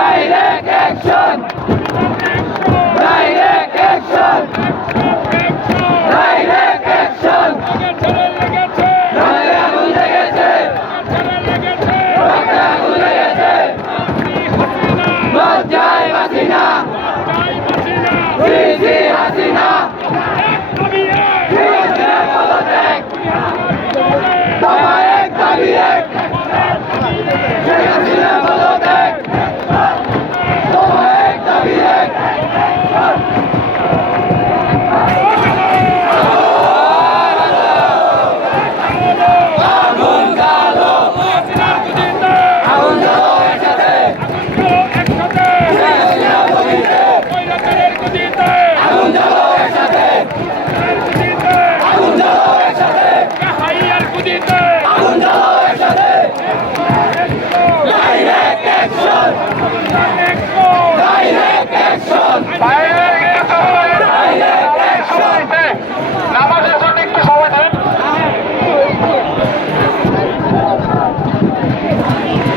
Direct action! Direct action! Direct action! আগুন লেগেছে! আগুন লেগেছে! লজ্জায় বাঁচি না! জি হাসিনা! পদত্যাগ! দফা এক দাবি এক! শেখ হাসিনা পদত্যাগ! দফা এক দাবি এক! আগুন জ্বালো! আগুন জ্বালো একসাথে! শেখ হাসিনা গদিতে! আগুন জ্বালো একসাথে! আগুন জ্বালো একসাথে! আগুন জ্বালো একসাথে! Direct action! Direct action!